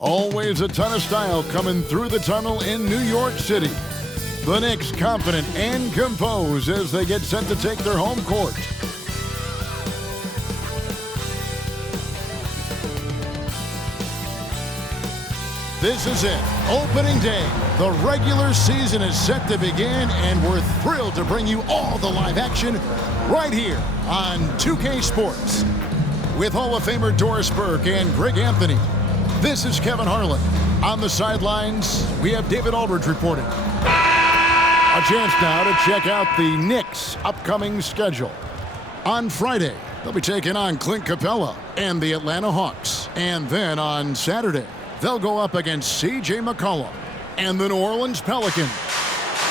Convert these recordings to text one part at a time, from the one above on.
Always a ton of style coming through the tunnel in New York City. The Knicks confident and composed as they get set to take their home court. This is it, opening day. The regular season is set to begin, and we're thrilled to bring you all the live action right here on 2K Sports. With Hall of Famer Doris Burke and Greg Anthony, this is Kevin Harlan. On the sidelines, we have David Aldridge reporting. A chance now to check out the Knicks' upcoming schedule. On Friday, they'll be taking on Clint Capella and the Atlanta Hawks. And then on Saturday, they'll go up against C.J. McCollum and the New Orleans Pelicans.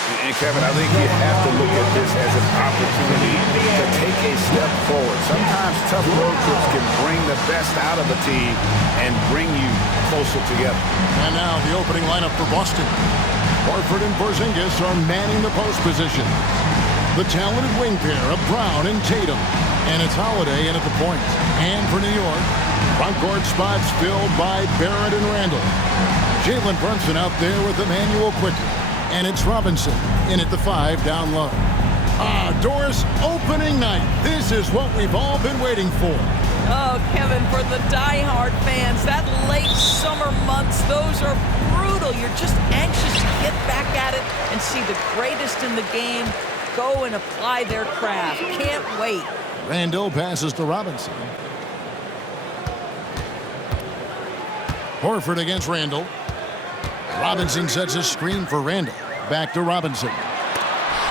And Kevin, I think you have to look at this as an opportunity to take a step forward. Sometimes tough road trips can bring the best out of a team and bring you closer together. And now the opening lineup for Boston. Horford and Porzingis are manning the post position. The talented wing pair of Brown and Tatum. And it's Holiday in at the point. And for New York, front court spots filled by Barrett and Randall. Jalen Brunson out there with Emmanuel Quickly. And it's Robinson in at the 5 down low. Doris, opening night. This is what we've all been waiting for. Oh, Kevin, for the diehard fans, that late summer months, those are brutal. You're just anxious to get back at it and see the greatest in the game go and apply their craft. Can't wait. Randall passes to Robinson. Horford against Randall. Robinson sets a screen for Randall. Back to Robinson.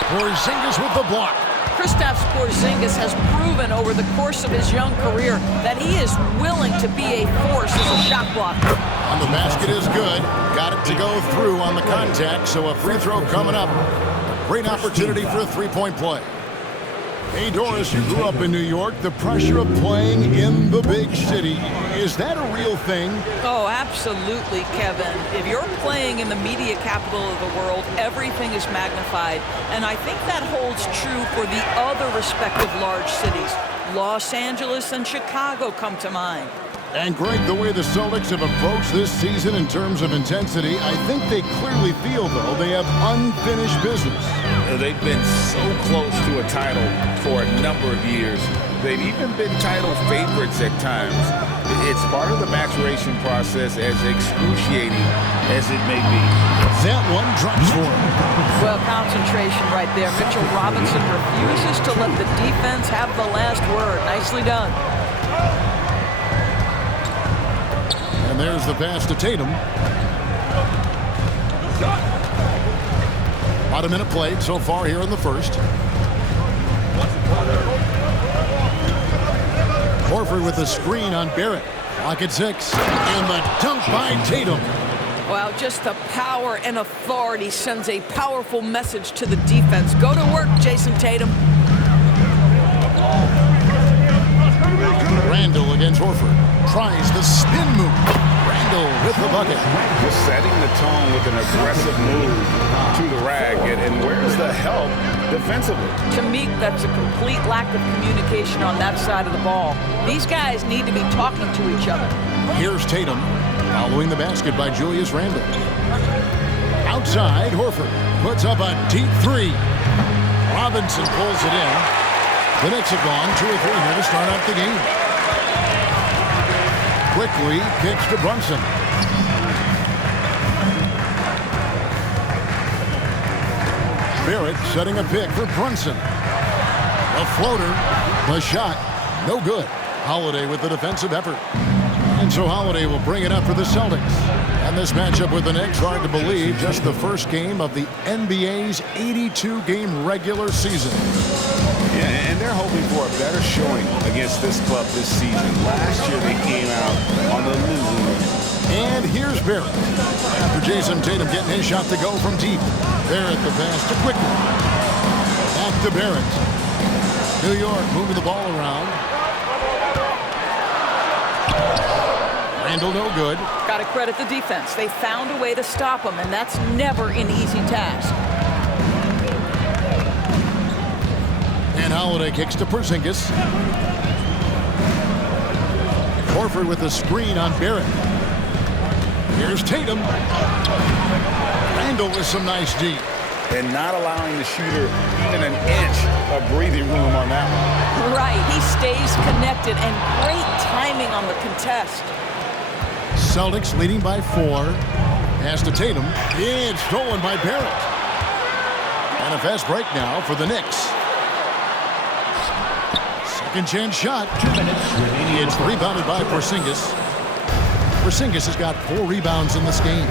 Porzingis with the block. Kristaps Porzingis has proven over the course of his young career that he is willing to be a force as a shot blocker. And the basket is good. Got it to go through on the contact, so a free throw coming up. A great opportunity for a three-point play. Hey, Doris, you grew up in New York. The pressure of playing in the big city, is that a real thing? Oh, absolutely, Kevin. If you're playing in the media capital of the world, everything is magnified. And I think that holds true for the other respective large cities. Los Angeles and Chicago come to mind. And Greg, the way the Celtics have approached this season in terms of intensity, I think they clearly feel, though, they have unfinished business. They've been so close to a title for a number of years. They've even been title favorites at times. It's part of the maturation process, as excruciating as it may be. That one drops for him. Well, concentration right there. Mitchell Robinson refuses to let the defense have the last word. Nicely done. And there's the pass to Tatum. About a minute played so far here in the first. Horford with a screen on Barrett. Clock at 6. And the dunk by Tatum. Wow, just the power and authority sends a powerful message to the defense. Go to work, Jason Tatum. Randall against Horford. Tries the spin move. Randall with the bucket. Just setting the tone with an aggressive move to the rag. And where's the help defensively? To me, that's a complete lack of communication on that side of the ball. These guys need to be talking to each other. Here's Tatum, following the basket by Julius Randle. Outside, Horford puts up a deep three. Robinson pulls it in. The Knicks have gone 2 or 3 here to start out the game. Quickly kicks to Brunson. Barrett setting a pick for Brunson. A floater, the shot, no good. Holiday with the defensive effort. And so Holiday will bring it up for the Celtics. And this matchup with the Knicks, hard to believe, just the first game of the NBA's 82-game regular season. Yeah, and they're hoping for a better showing against this club this season. Last year they came out on the losing end. And here's Barrett. After Jason Tatum getting his shot to go from deep. Barrett the pass to Quickly. Back to Barrett. New York moving the ball around. Randall no good. Got to credit the defense. They found a way to stop him, and that's never an easy task. And Holiday kicks to Porzingis. Horford with a screen on Barrett. Here's Tatum. Randall with some nice D. And not allowing the shooter even an inch of breathing room on that one. Right, he stays connected, and great timing on the contest. Celtics leading by 4. Pass to Tatum. It's stolen by Barrett. And a fast break now for the Knicks. Second chance shot. It's rebounded by Porzingis. Porzingis has got 4 rebounds in this game.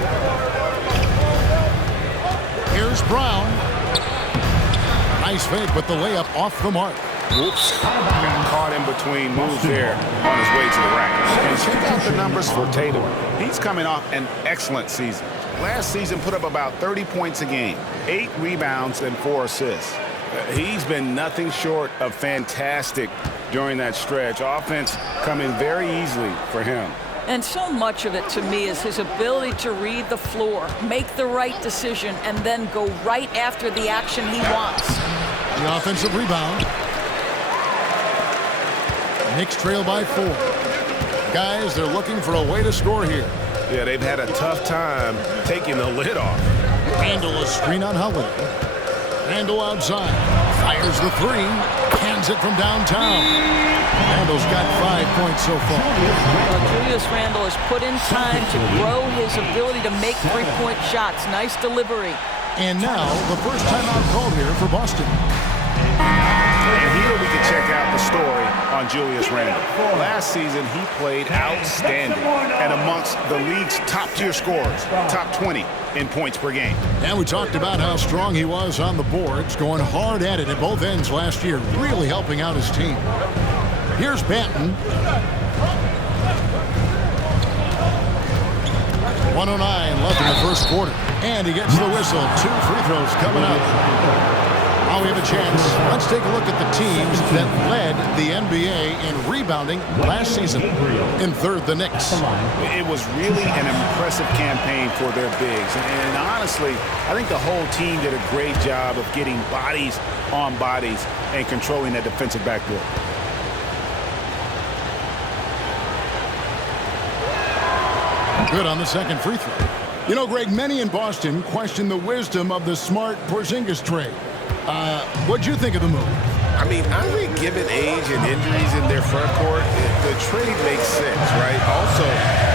Here's Brown. Nice fake with the layup off the mark. Whoops. Got caught in between moves there on his way to the rack. And check out the numbers for Tatum. He's coming off an excellent season. Last season put up about 30 points a game, 8 rebounds, and 4 assists. He's been nothing short of fantastic during that stretch. Offense coming very easily for him. And so much of it, to me, is his ability to read the floor, make the right decision, and then go right after the action he wants. The offensive rebound. Knicks trail by 4. Guys, they're looking for a way to score here. Yeah, they've had a tough time taking the lid off. Randall a screen on Holiday. Randall outside. Fires the 3. Hands it from downtown. Randall's got 5 points so far. Well, Julius Randle has put in time to grow his ability to make three-point shots. Nice delivery. And now, the first timeout called here for Boston. And here we can check out the story on Julius Randle. Last season, he played outstanding and amongst the league's top-tier scorers, top 20 in points per game. And we talked about how strong he was on the boards, going hard at it at both ends last year, really helping out his team. Here's Banton. 1:09 left in the first quarter. And he gets the whistle. 2 free throws coming up. Now we have a chance. Let's take a look at the teams that led the NBA in rebounding last season. In third, the Knicks. It was really an impressive campaign for their bigs. And honestly, I think the whole team did a great job of getting bodies on bodies and controlling that defensive backboard. Good on the second free throw. You know, Greg, many in Boston question the wisdom of the smart Porzingis trade. What'd you think of the move? I mean, I think given age and injuries in their front court, the trade makes sense, right? Also,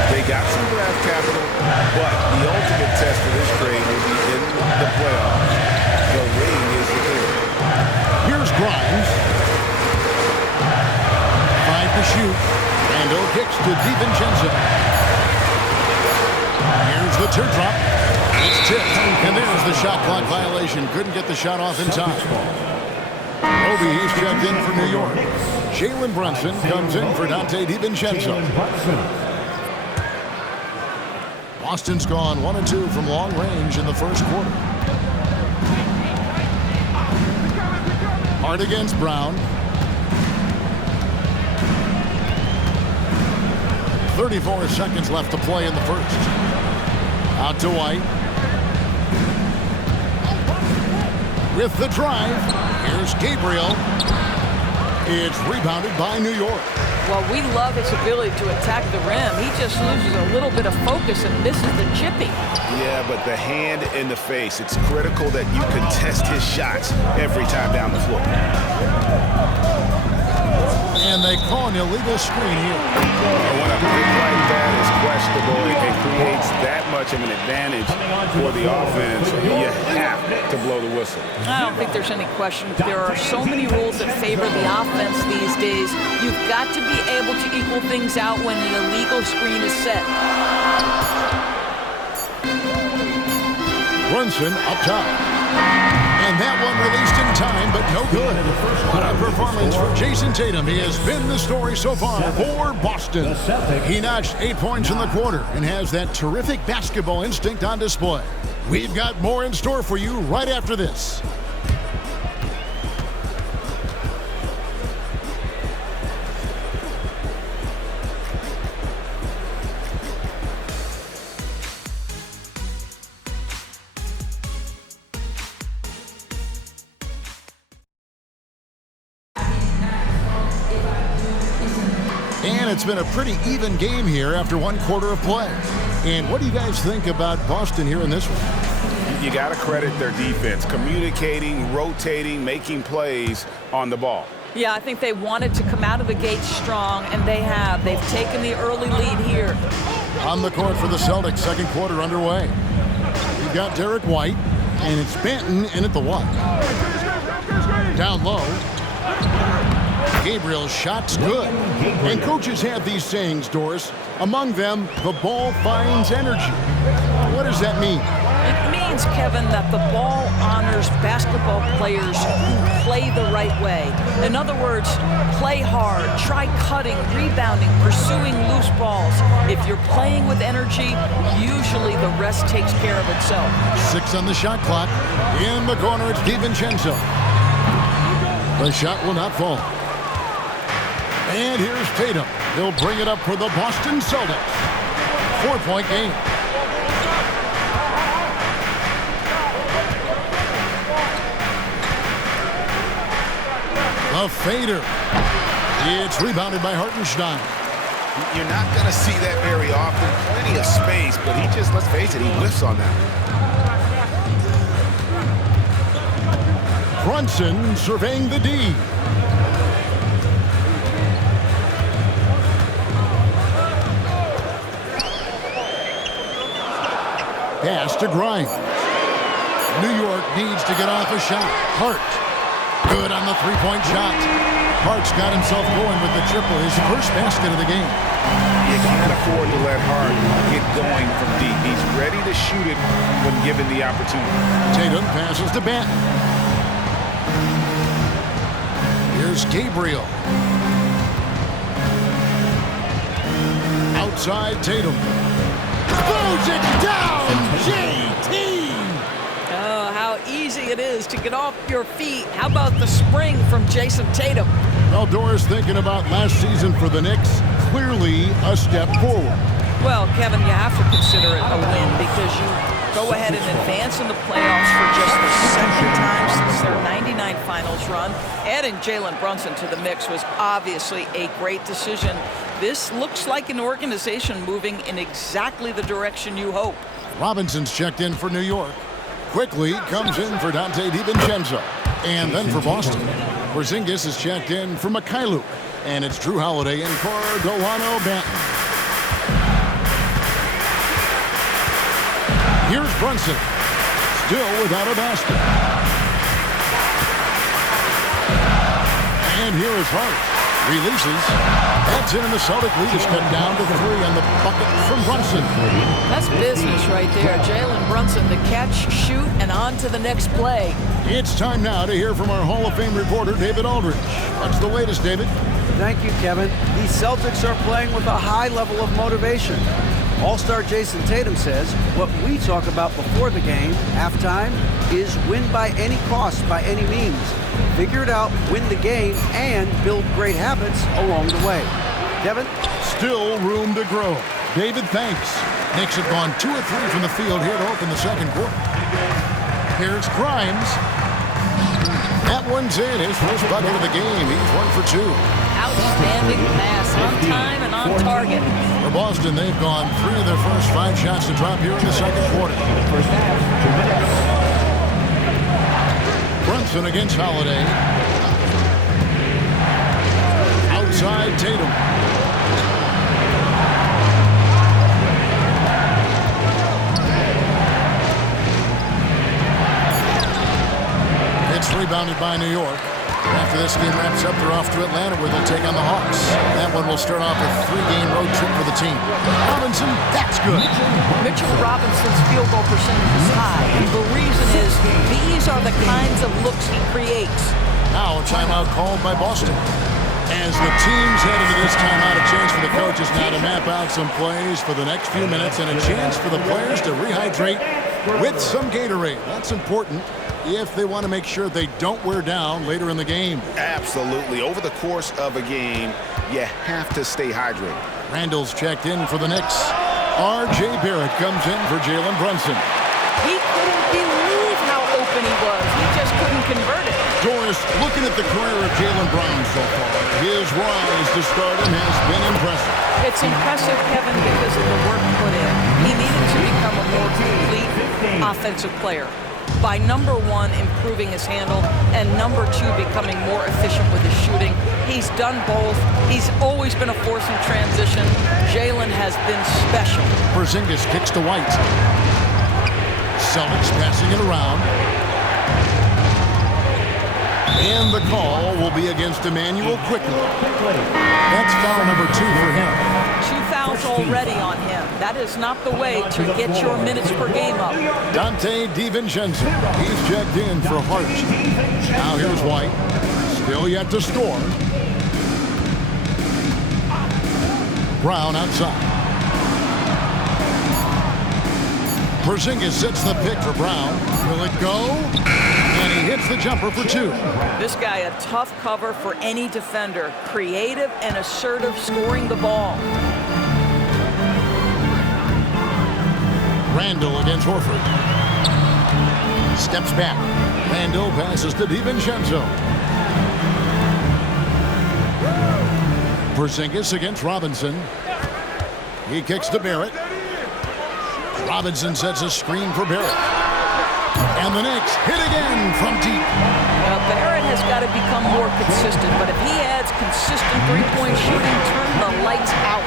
they got some draft capital, but the ultimate test for this trade will be in the playoffs. The ring is the thing. Here's Grimes. 5 to shoot. Randall kicks to DiVincenzo. Here's the teardrop. It's tipped. And there's the shot clock violation. Couldn't get the shot off in time. Roby, he's checked in for New York. Jalen Brunson comes in for Dante DiVincenzo. Boston's gone 1-2 from long range in the first quarter. Hard against Brown. 34 seconds left to play in the first. Out to White. With the drive, here's Gabriel. It's rebounded by New York. Well, we love his ability to attack the rim. He just loses a little bit of focus and misses the chippy. Yeah, but the hand in the face, it's critical that you contest his shots every time down the floor. And they call an illegal screen here. When a pick like that is questionable and creates that much of an advantage for the offense, you have to blow the whistle. I don't think there's any question. There are so many rules that favor the offense these days. You've got to be able to equal things out when an illegal screen is set. Brunson up top. And that one released in time, but no good. What a performance for Jason Tatum. He has been the story so far for Boston. He notched 8 points in the quarter and has that terrific basketball instinct on display. We've got more in store for you right after this. And it's been a pretty even game here after one quarter of play. And what do you guys think about Boston here in this one? You got to credit their defense, communicating, rotating, making plays on the ball. Yeah, I think they wanted to come out of the gate strong, and they have. They've taken the early lead here. On the court for the Celtics, second quarter underway. You've got Derek White, and it's Banton in at the one. Down low. Gabriel's shot's good. And coaches have these sayings, Doris. Among them, the ball finds energy. What does that mean? It means, Kevin, that the ball honors basketball players who play the right way. In other words, play hard, try cutting, rebounding, pursuing loose balls. If you're playing with energy, usually the rest takes care of itself. 6 on the shot clock. In the corner, it's DiVincenzo. The shot will not fall. And here's Tatum. He'll bring it up for the Boston Celtics. 4-point game. A fader. It's rebounded by Hartenstein. You're not going to see that very often. Plenty of space, but he just, let's face it, he whiffs on that. Brunson surveying the D. Pass to Grimes. New York needs to get off a shot. Hart. Good on the three-point shot. Hart's got himself going with the triple, his first basket of the game. You can't afford to let Hart get going from deep. He's ready to shoot it when given the opportunity. Tatum passes to Banton. Here's Gabriel. Outside Tatum. Throws it down, JT! Oh, how easy it is to get off your feet. How about the spring from Jason Tatum? Well, Doris, thinking about last season for the Knicks, clearly a step forward. Well, Kevin, you have to consider it a win because you go ahead and advance in the playoffs for just the second time since their '99 finals run. Adding Jalen Brunson to the mix was obviously a great decision. This looks like an organization moving in exactly the direction you hope. Robinson's checked in for New York. Quickly comes in for Dante DiVincenzo. And then for Boston, Porzingis is checked in for Mikhailuk. And it's Drew Holiday in for Delano Banton. Here's Brunson. Still without a basket. And here is Hart. Releases. That's in, and the Celtic lead is cut down to 3 on the bucket from Brunson. That's business right there. Jalen Brunson, the catch, shoot, and on to the next play. It's time now to hear from our Hall of Fame reporter, David Aldridge. What's the latest, David? Thank you, Kevin. The Celtics are playing with a high level of motivation. All-star Jason Tatum says what we talk about before the game, halftime, is win by any cost, by any means. Figure it out, win the game, and build great habits along the way. Kevin? Still room to grow. David, thanks. Knicks have gone 2 of 3 from the field here to open the second quarter. Here's Grimes. That one's in. His first bucket of the game. He's 1 for 2. Outstanding pass, on time and on target. For Boston, they've gone 3 of their first 5 shots to drop here in the second quarter. Brunson against Holiday. Outside Tatum. It's rebounded by New York. After this game wraps up, they're off to Atlanta where they'll take on the Hawks. That one will start off a 3-game road trip for the team. Robinson, that's good. Mitchell Robinson's field goal percentage is high, and the reason is these are the kinds of looks he creates. Now a timeout called by Boston. As the teams head into this timeout, a chance for the coaches now to map out some plays for the next few minutes and a chance for the players to rehydrate with some Gatorade. That's important if they want to make sure they don't wear down later in the game. Absolutely. Over the course of a game, you have to stay hydrated. Randall's checked in for the Knicks. R.J. Barrett comes in for Jalen Brunson. He couldn't believe how open he was. He just couldn't convert it. Doris, looking at the career of Jaylen Brown so far, his rise to stardom has been impressive. It's impressive, Kevin, because of the work put in. He needed to become a more complete offensive player. By number one, improving his handle, and number two, becoming more efficient with his shooting. He's done both. He's always been a force in transition. Jaylen has been special. Porzingis kicks to White. Celtics passing it around. And the call will be against Emmanuel quickly. That's foul number 2 for him. 2 fouls already on him. That is not the way to get your minutes per game up. Dante DiVincenzo. He's checked in for Hart. Now here's White. Still yet to score. Brown outside. Porzingis sets the pick for Brown. Will it go? And he hits the jumper for 2. This guy, a tough cover for any defender. Creative and assertive scoring the ball. Randall against Horford. Steps back. Randall passes to DiVincenzo. Porzingis against Robinson. He kicks to Barrett. Robinson sets a screen for Barrett. And the Knicks hit again from deep. Well, Barrett has got to become more consistent, but if he adds consistent three-point shooting, turn the lights out.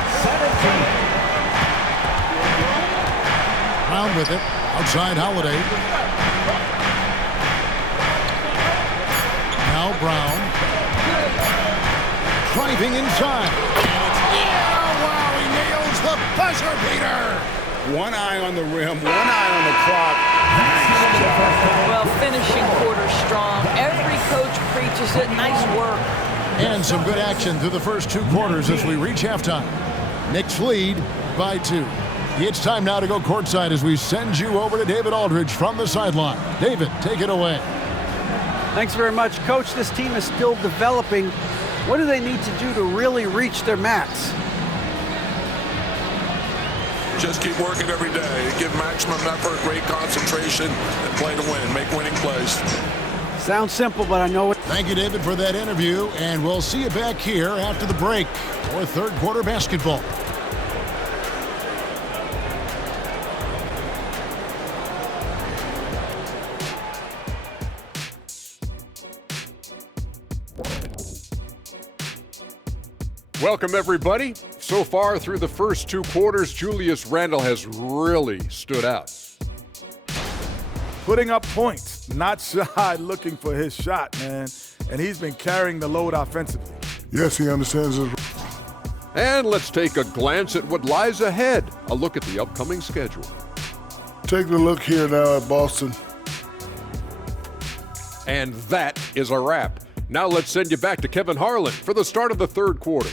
Brown with it. Outside Holiday. Now Brown. Driving inside. Yeah, wow, he nails the buzzer beater. One eye on the rim, one eye on the clock. Nice job. Well, finishing quarter strong. Every coach preaches it. Nice work. And some good action through the first 2 quarters as we reach halftime. Knicks lead by 2. It's time now to go courtside as we send you over to David Aldridge from the sideline. David, take it away. Thanks very much, Coach. This team is still developing. What do they need to do to really reach their max? Just keep working every day. Give maximum effort, great concentration, and play to win. Make winning plays. Sounds simple, but I know it. Thank you, David, for that interview, and we'll see you back here after the break for third quarter basketball. Welcome, everybody. So far through the first 2 quarters, Julius Randle has really stood out. Putting up points, not shy, looking for his shot, man. And he's been carrying the load offensively. Yes, he understands his. And let's take a glance at what lies ahead. A look at the upcoming schedule. Take a look here now at Boston. And that is a wrap. Now let's send you back to Kevin Harlan for the start of the third quarter.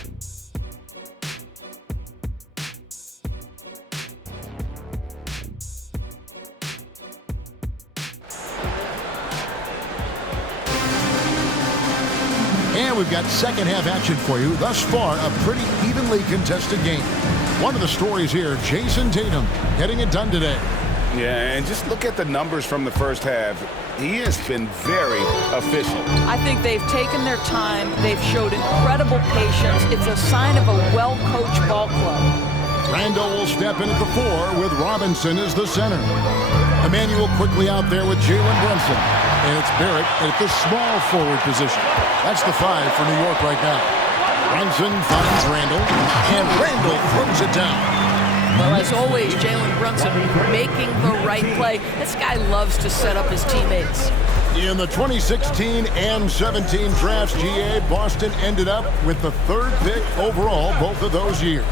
And we've got second half action for you. Thus far, a pretty evenly contested game. One of the stories here, Jason Tatum getting it done today. Yeah, and just look at the numbers from the first half. He has been very efficient. I think they've taken their time. They've showed incredible patience. It's a sign of a well-coached ball club. Randall will step in at the 4 with Robinson as the center. Emmanuel quickly out there with Jalen Brunson. And it's Barrett at the small forward position. That's the 5 for New York right now. Brunson finds Randall, and Randall throws it down. Well, as always, Jalen Brunson making the right play. This guy loves to set up his teammates. In the 2016 and 17 drafts, GA, Boston ended up with the 3rd pick overall both of those years.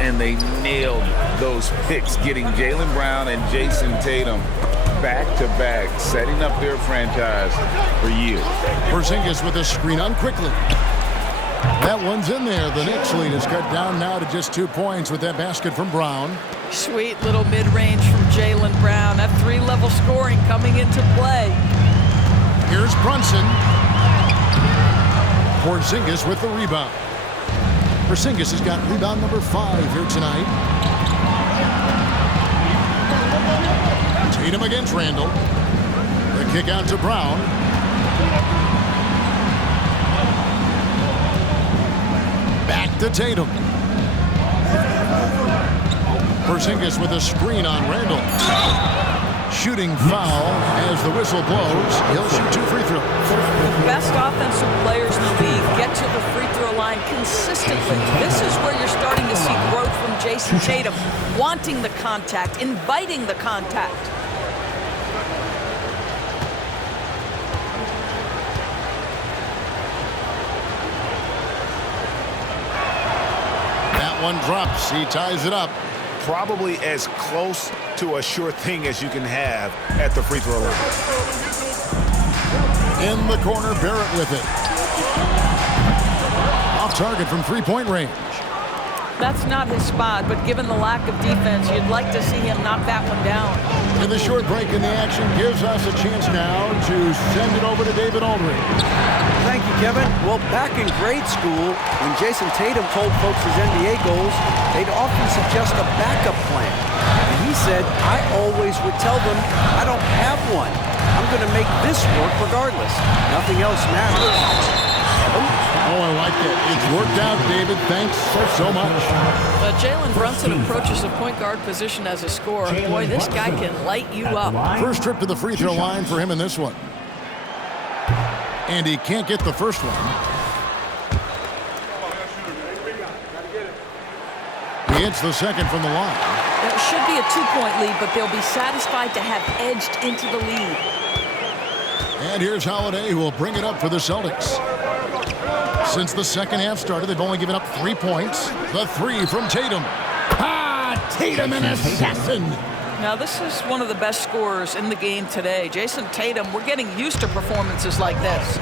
And they nailed those picks, getting Jaylen Brown and Jason Tatum back-to-back, setting up their franchise for years. Porzingis with a screen on quickly. That one's in there. The Knicks lead is cut down now to just 2 points with that basket from Brown. Sweet little mid-range from Jaylen Brown. That 3-level scoring coming into play. Here's Brunson. Porzingis with the rebound. Porzingis has got rebound number 5 here tonight. Tatum against Randall. The kick out to Brown. to Tatum. Porzingis with a screen on Randall. Shooting foul as the whistle blows. He'll shoot 2 free throws. The best offensive players in the league get to the free throw line consistently. This is where you're starting to see growth from Jason Tatum, wanting the contact, inviting the contact. That one drops. He ties it up. Probably as close to a sure thing as you can have at the free throw line. In the corner, Barrett with it. Off target from three-point range. That's not his spot, but given the lack of defense, you'd like to see him knock that one down. And the short break in the action gives us a chance now to send it over to David Aldridge. Thank you, Kevin. Well, back in grade school, when Jason Tatum told folks his NBA goals, they'd often suggest a backup plan. And he said, I always would tell them, I don't have one. I'm going to make this work regardless. Nothing else matters. Oh, I like it. It's worked out, David. Thanks so much. Jalen Brunson approaches the point guard position as a scorer. Boy, this guy can light you up. First trip to the free throw line for him in this one. And he can't get the first one. He hits the second from the line. It should be a 2-point lead, but they'll be satisfied to have edged into the lead. And here's Holiday, who will bring it up for the Celtics. Since the second half started, they've only given up 3 points. The 3 from Tatum. Tatum, an assassin. Now, this is one of the best scorers in the game today. Jason Tatum, we're getting used to performances like this.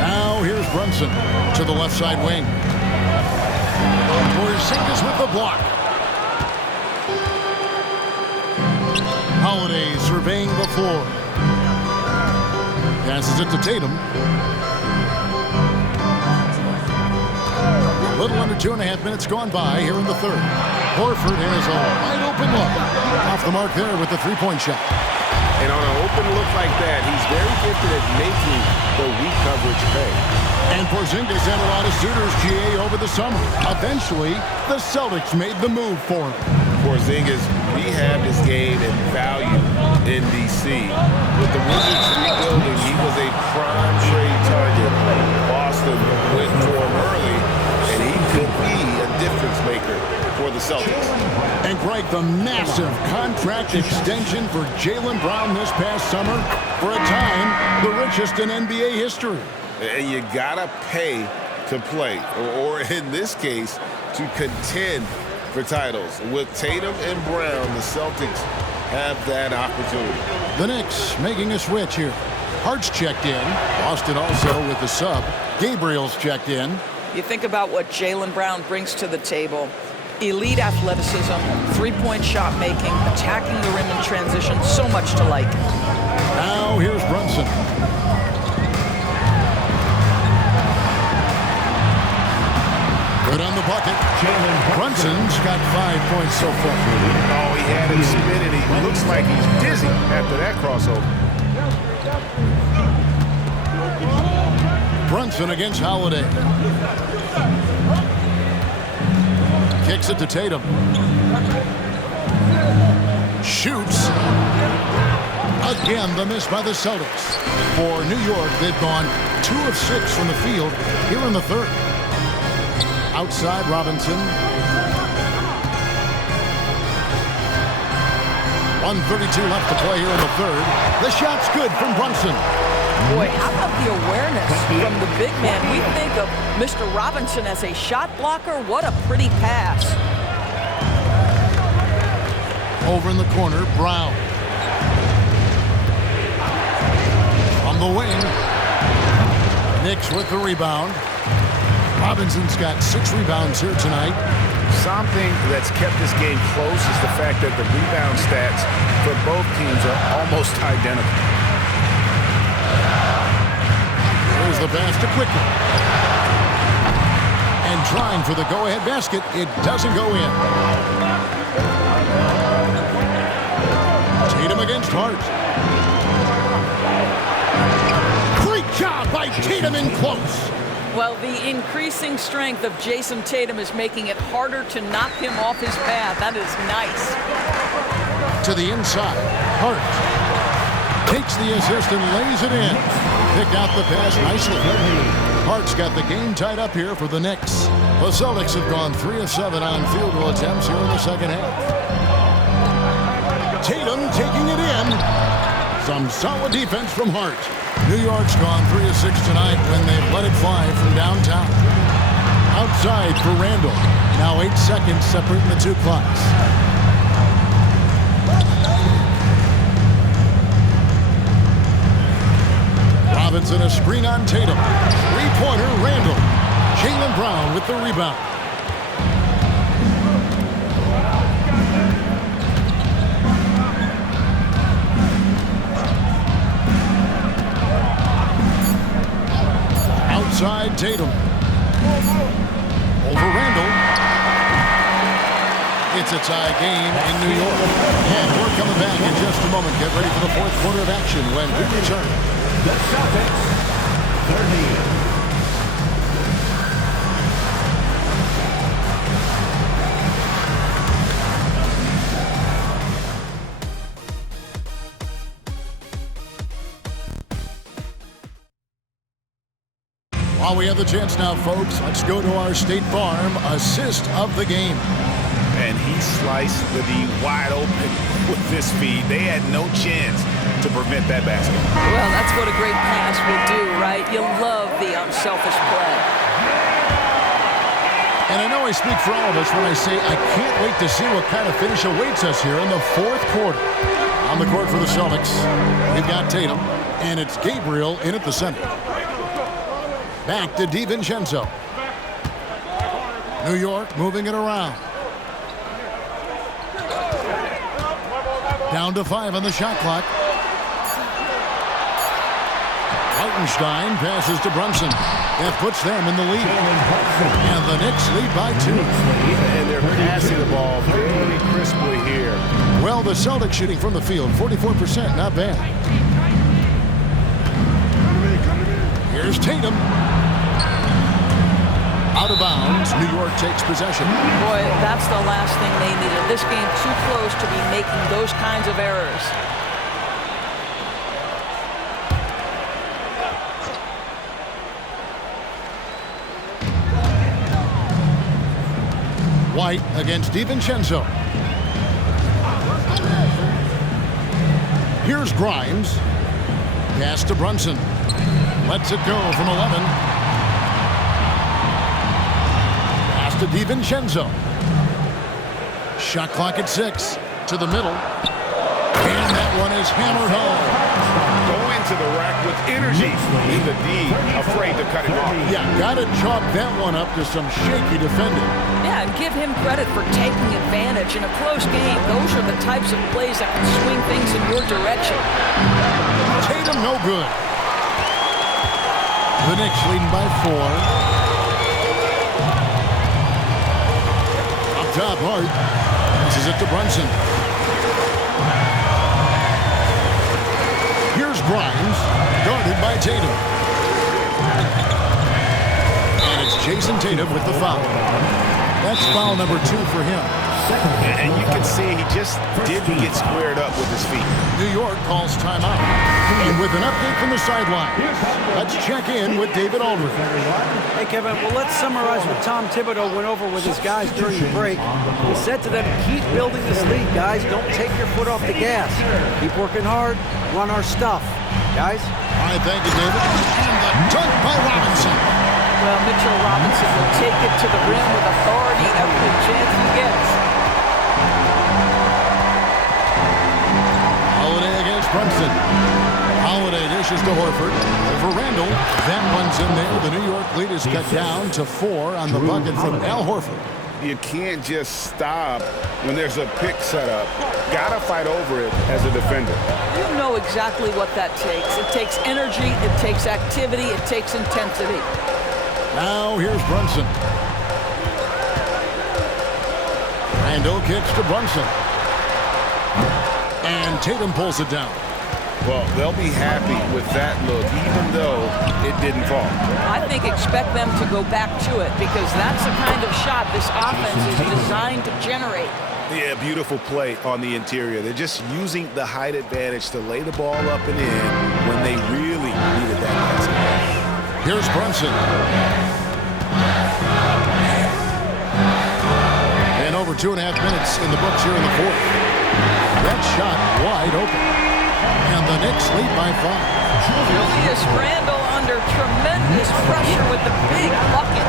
Now here's Brunson to the left side wing. Porzingis with the block. Holiday surveying the floor. Passes it to Tatum. A little under 2.5 minutes gone by here in the third. Horford has a wide open look. Off the mark there with the three-point shot. And on an open look like that, he's very gifted at making the weak coverage pay. And Porzingis had a lot of suitors, GA, over the summer. Eventually, the Celtics made the move for him. Porzingis rehabbed his game and value in D.C. With the Wizards rebuilding, he was a prime trade target. Boston went for him early, and he could be a difference maker for the Celtics. And Greg, the massive contract extension for Jaylen Brown this past summer, for a time, the richest in NBA history. And you gotta pay to play, or in this case, to contend for titles. With Tatum and Brown, the Celtics have that opportunity. The Knicks making a switch here. Hart's checked in. Boston also with the sub. Gabriel's checked in. You think about what Jaylen Brown brings to the table. Elite athleticism, three-point shot making, attacking the rim in transition, so much to like. Now here's Brunson. Good on the bucket. Brunson's got 5 points so far. Oh, he had him spinning. He looks like he's dizzy after that crossover. Brunson against Holiday. Kicks it to Tatum. Shoots. Again, the miss by the Celtics. For New York, they've gone 2 of 6 from the field here in the third. Outside, Robinson. 1:32 left to play here in the third. The shot's good from Brunson. Boy, how about the awareness from the big man? We think of Mr. Robinson as a shot blocker. What a pretty pass. Over in the corner, Brown. On the wing. Knicks with the rebound. Robinson's got 6 rebounds here tonight. Something that's kept this game close is the fact that the rebound stats for both teams are almost identical. There's the pass to Quickly. And trying for the go-ahead basket. It doesn't go in. Tatum against Hart. Great job by Tatum in close. Well, the increasing strength of Jason Tatum is making it harder to knock him off his path. That is nice. To the inside, Hart takes the assist and lays it in. Picked out the pass nicely. Hart's got the game tied up here for the Knicks. The Celtics have gone 3 of 7 on field goal attempts here in the second half. Tatum taking it in. Some solid defense from Hart. New York's gone 3 of 6 tonight when they've let it fly from downtown. Outside for Randall. Now 8 seconds separating the two clocks. Robinson a screen on Tatum. Three-pointer Randall. Jaylen Brown with the rebound. Outside Tatum. Over Randall. It's a tie game in New York. And we're coming back in just a moment. Get ready for the fourth quarter of action when we return. The Celtics, 30. While we have the chance now, folks, let's go to our State Farm assist of the game. And he sliced the D wide open with this feed. They had no chance to prevent that basket. Well, that's what a great pass will do, right? You love the unselfish play. And I know I speak for all of us when I say I can't wait to see what kind of finish awaits us here in the fourth quarter. On the court for the Celtics, we've got Tatum, and it's Gabriel in at the center. Back to DiVincenzo. New York moving it around. Down to 5 on the shot clock. Hartenstein passes to Brunson. That puts them in the lead. And the Knicks lead by 2. And they're passing the ball very crisply here. Well, the Celtics shooting from the field, 44%, not bad. Here's Tatum. Out of bounds, New York takes possession. Boy, that's the last thing they needed. This game too close to be making those kinds of errors. White against DiVincenzo. Here's Grimes. Pass to Brunson. Lets it go from 11. Pass to DiVincenzo. Shot clock at 6. To the middle. And that one is hammered home. Going to the rack with energy. In the D, afraid to cut it off. Yeah, gotta chalk that one up to some shaky defending. Yeah, and give him credit for taking advantage in a close game. Those are the types of plays that can swing things in your direction. Tatum no good. The Knicks leading by 4. Up top, Hart. This is it to Brunson. Here's Grimes, guarded by Tatum. And it's Jason Tatum with the foul. That's foul number 2 for him. And you can see he just didn't get squared up with his feet. New York calls timeout. And with an update from the sideline, let's check in with David Aldridge. Hey, Kevin, well, let's summarize what Tom Thibodeau went over with his guys during the break. He said to them, keep building this lead, guys. Don't take your foot off the gas. Keep working hard. Run our stuff. Guys? All right, thank you, David. And the dunk by Robinson. Well, Mitchell Robinson will take it to the rim with authority every chance he gets. Holiday against Brunson. Holiday dishes to Horford. Over Randall. That one's in there. The New York lead is cut down to 4 on the bucket from Al Horford. You can't just stop when there's a pick set up. Gotta fight over it as a defender. You know exactly what that takes. It takes energy, it takes activity, it takes intensity. Now here's Brunson. Randall kicks to Brunson. And Tatum pulls it down. Well, they'll be happy with that look, even though it didn't fall. I think expect them to go back to it because that's the kind of shot this offense is designed to generate. Yeah, beautiful play on the interior. They're just using the height advantage to lay the ball up and in when they really needed that basket. Here's Brunson. And over 2.5 minutes in the books here in the fourth. That shot wide open. And the Knicks lead by 5. Julius Randle under tremendous pressure with the big bucket.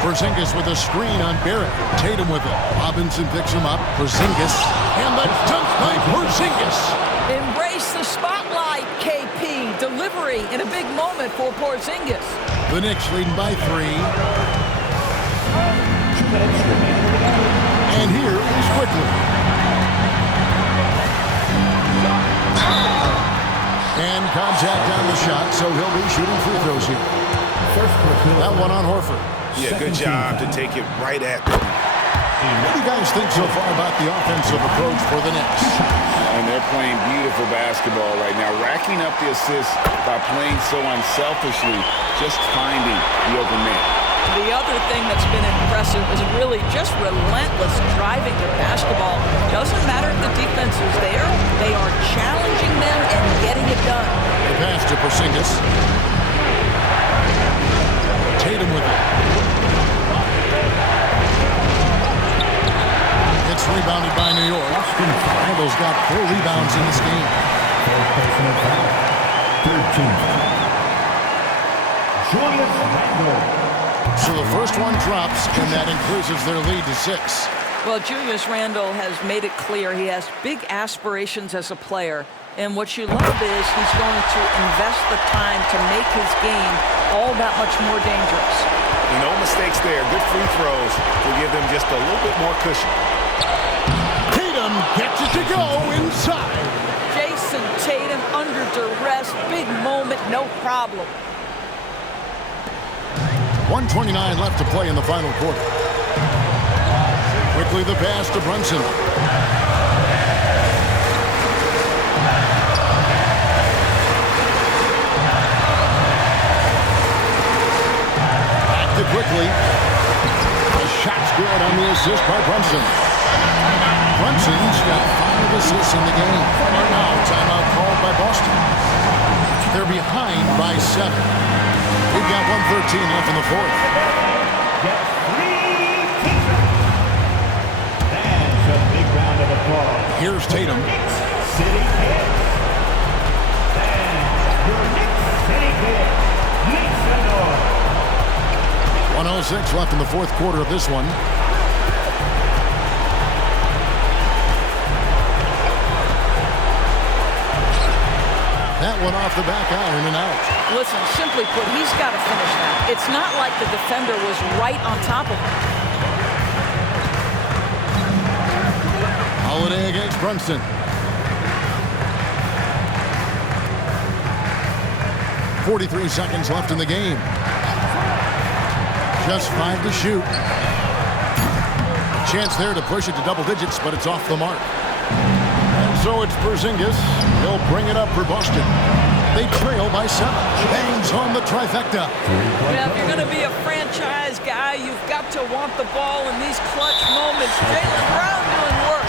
Porzingis with a screen on Barrett. Tatum with it. Robinson picks him up. Porzingis. And the dunk by Porzingis. Embrace the spotlight, KP. Delivery in a big moment for Porzingis. The Knicks leading by 3. And here is Quickly. And contact on the shot, so he'll be shooting free throws here. That one on Horford. Yeah, good job to take it right at them. What do you guys think so far about the offensive approach for the Knicks? And they're playing beautiful basketball right now, racking up the assists by playing so unselfishly, just finding the open man. The other thing that's been impressive is really just relentless driving the basketball. Doesn't matter if the defense is there, they are challenging them and getting it done. The pass to Porzingis. Tatum with it. It's rebounded by New York. Randle's got 4 rebounds in this game. 13. Julius Randle. So the first one drops, and that increases their lead to 6. Well, Julius Randle has made it clear he has big aspirations as a player. And what you love is he's going to invest the time to make his game all that much more dangerous. No mistakes there. Good free throws to give them just a little bit more cushion. Tatum gets it to go inside. Jason Tatum under duress. Big moment, no problem. 1:29 left to play in the final quarter. Quickly the pass to Brunson. Back to Quickly. The shot's good on the assist by Brunson. Brunson's got 5 assists in the game. Now timeout called by Boston. They're behind by 7. We've got 1:13 left in the fourth. That's a big round of applause. Here's Tatum. City Kid. And your Knicks City Kid. Make some noise. 1:06 left in the fourth quarter of this one. That one off the back iron and out. Listen, simply put, he's got to finish that. It's not like the defender was right on top of him. Holiday against Brunson. 43 seconds left in the game. Just 5 to shoot. Chance there to push it to double digits, but it's off the mark. And so it's Porzingis. He'll bring it up for Boston. They trail by 7. Bangs on the trifecta. Yeah, if you're going to be a franchise guy, you've got to want the ball in these clutch moments. Jaylen Brown doing work.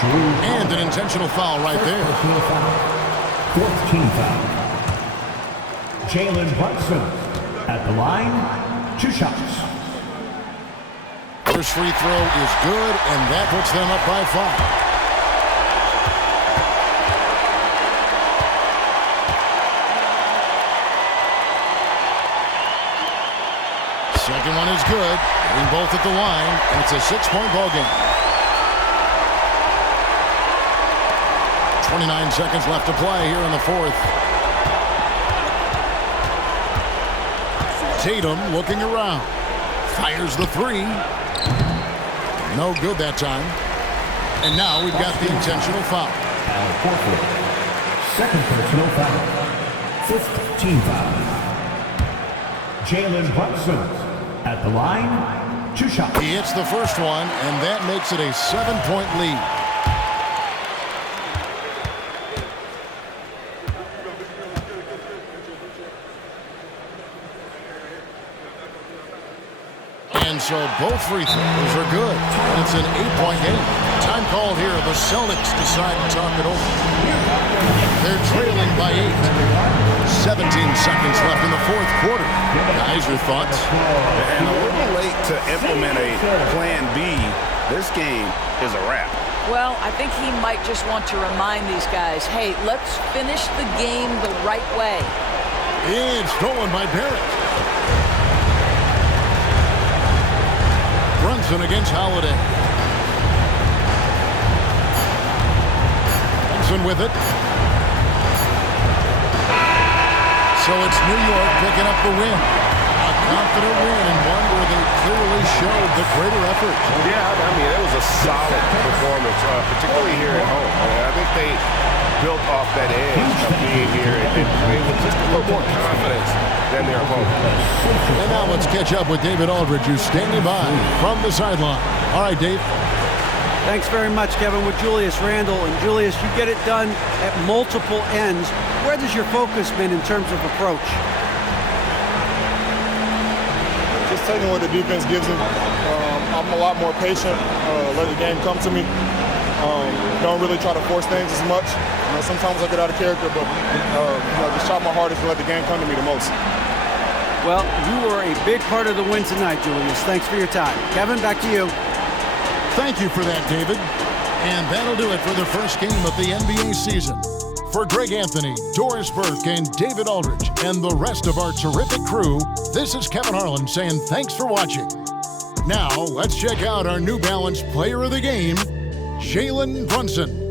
And an intentional foul right there. 14th foul. Jalen Brunson at the line. 2 shots. First free throw is good, and that puts them up by 5. Second one is good. Hitting both at the line, and it's a 6-point ball game. 29 seconds left to play here in the fourth. Tatum looking around. Fires the 3. No good that time. And now we've got the intentional foul. Second personal foul. 5th team foul. Jalen Brunson at the line. 2 shots. He hits the first one, and that makes it a 7-point lead. And so both free throws are good. And it's an 8-point game. Time called here. The Celtics decide to talk it over. They're trailing by 8. 17 seconds left in the fourth quarter. Guys, your thoughts? And a little late to implement a plan B. This game is a wrap. Well, I think he might just want to remind these guys, hey, let's finish the game the right way. It's stolen by Barrett. Brunson against Holiday. Brunson with it. So it's New York picking up the win. A confident win and one where they clearly showed the greater effort. Yeah, I mean, it was a solid performance, particularly here at home. I think they built off that edge of being here and played with just a little more confidence than their opponent. And now let's catch up with David Aldridge, who's standing by from the sideline. All right, Dave. Thanks very much, Kevin, with Julius Randle. And Julius, you get it done at multiple ends. Where has your focus been in terms of approach? Just taking what the defense gives him. I'm a lot more patient, let the game come to me. Don't really try to force things as much. Sometimes I get out of character, but just try my hardest to let the game come to me the most. Well, you were a big part of the win tonight, Julius. Thanks for your time. Kevin, back to you. Thank you for that, David. And that'll do it for the first game of the NBA season. For Greg Anthony, Doris Burke, and David Aldridge, and the rest of our terrific crew, this is Kevin Harlan saying thanks for watching. Now, let's check out our New Balance player of the game, Jalen Brunson.